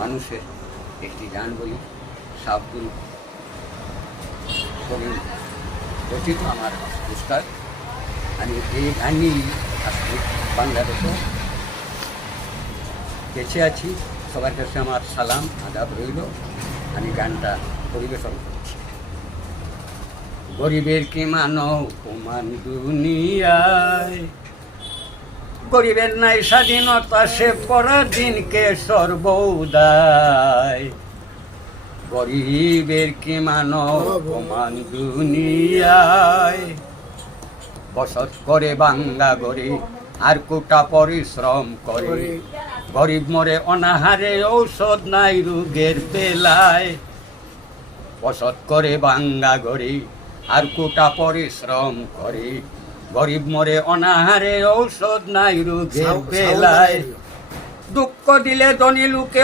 মানুষের একটি গান বলি। শাহ আব্দুল করিম রচিত আমার পুরস্কার। আমি এই গান নিয়েই আজকে বাংলাদেশে বেঁচে আছি। সবার কাছে আমার সালাম আদাব রইল। আমি গানটা পরিবেশন করছি। গরিবের কি মানব অপমান দুনিয়ায়, গরিবের নাই স্বাধীনতা, সে পরাধীনকে সর্বদায়। গরিবের কি মানব অপমান দুনিয়ায়, বসত করে বাঙ্গা গরিব আর কোটা পরিশ্রম করে। গরিব মরে অনাহারে, ঔষধ নাই রোগের বেলায়। বসত করে বাঙ্গা গরিব আর কোটা পরিশ্রম করে। গরিব মরে অনাহারে, ঔষধ নাই রোগের বেলায়। দুঃখ দিলে ধনী লোকে